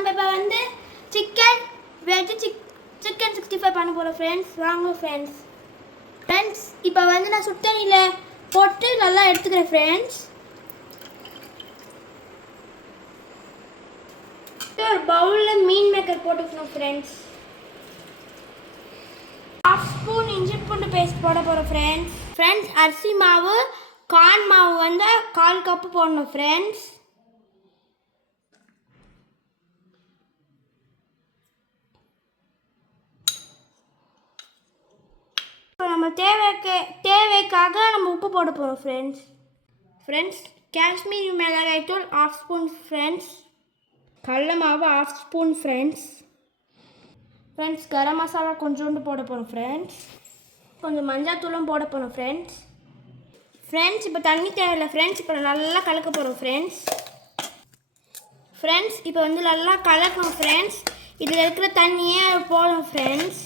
நம்ம இப்போ வந்து சிக்கன் வெஜ் சிக்கன் 65 பண்ண போகிறோம் ஃப்ரெண்ட்ஸ். வாங்க ஃப்ரெண்ட்ஸ் இப்போ வந்து நான் சுட்டணியில் போட்டு நல்லா எடுத்துக்கிறேன் ஃப்ரெண்ட்ஸ். ஒரு பவுலில் மீன் மேக்கர் போட்டுக்கணும் ஃப்ரெண்ட்ஸ். 1/2 ஸ்பூன் இஞ்சி பூண்டு பேஸ்ட் போட போகிறோம் ஃப்ரெண்ட்ஸ். அரிசி மாவு கார்ன் மாவு வந்து 1/4 கப்பு போடணும் ஃப்ரெண்ட்ஸ். நம்ம தேவைக்காக நம்ம உப்பு போட போகிறோம் ஃப்ரெண்ட்ஸ். காஷ்மீரி மிளகாய் தூள் 1/2 ஸ்பூன் ஃப்ரெண்ட்ஸ். கடல மாவு 1/2 ஸ்பூன் ஃப்ரெண்ட்ஸ். கரம் மசாலா கொஞ்சோண்டு போட போகிறோம் ஃப்ரெண்ட்ஸ். கொஞ்சம் மஞ்சள் தூளும் போட போகிறோம் ஃப்ரெண்ட்ஸ். இப்போ தண்ணி தேவையில்லை ஃப்ரெண்ட்ஸ். இப்போ நல்லா கலக்க போகிறோம் ஃப்ரெண்ட்ஸ். இப்போ வந்து நல்லா கலக்கணும் ஃப்ரெண்ட்ஸ். இதில் இருக்கிற தண்ணியே போதும் ஃப்ரெண்ட்ஸ்.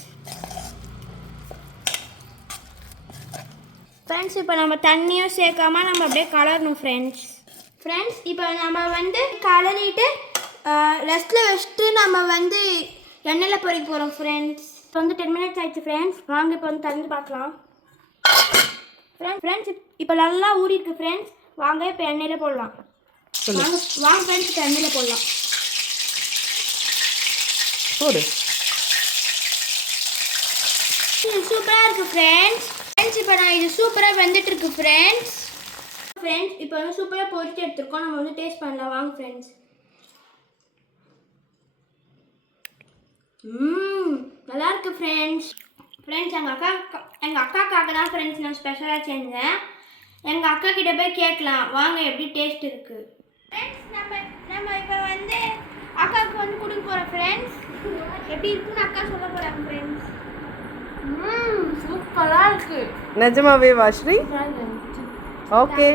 இப்போ நம்ம தண்ணியும் சேர்க்காம நம்ம அப்படியே கலரணும் ஃப்ரெண்ட்ஸ். இப்போ நம்ம வந்து கலரிட்டு ரெஸ்ட்டில் வச்சுட்டு நம்ம வந்து எண்ணெயில் பொரிக்க போகிறோம் ஃப்ரெண்ட்ஸ். இப்போ வந்து 10 மினிட்ஸ் ஆயிடுச்சு ஃப்ரெண்ட்ஸ். வாங்க இப்போ வந்து திறந்து பார்க்கலாம் ஃப்ரெண்ட்ஸ். இப்போ நல்லா ஊறி இருக்கு ஃப்ரெண்ட்ஸ். வாங்க இப்போ எண்ணெயில் போடலாம். வாங்க ஃப்ரெண்ட்ஸ் இப்போ எண்ணெயில் போடலாம். இது சூப்பராக இருக்குது ஃப்ரெண்ட்ஸ். இப்போ நான் இது சூப்பராக வெந்துட்டு இருக்கு ஃப்ரெண்ட்ஸ். இப்போ வந்து சூப்பராக பொரிச்சு எடுத்துருக்கோம். நம்ம வந்து டேஸ்ட் பண்ணலாம். வாங்க ஃப்ரெண்ட்ஸ். நல்லா இருக்கு ஃப்ரெண்ட்ஸ். எங்கள் அக்காக்காக தான் ஃப்ரெண்ட்ஸ் நான் ஸ்பெஷலாக செஞ்சேன். எங்கள் அக்கா கிட்ட போய் கேட்கலாம் வாங்க எப்படி டேஸ்ட் இருக்கு ஃப்ரெண்ட்ஸ். நம்ம இப்போ வந்து அக்காவுக்கு வந்து கொடுக்க போகிறோம் ஃப்ரெண்ட்ஸ். எப்படி இருக்குன்னு அக்கா சொல்ல போகிறாங்க ஃப்ரெண்ட்ஸ். சூப்பராக இருக்கு. நிஜமாவே வாஷ்ரி? ஓகே.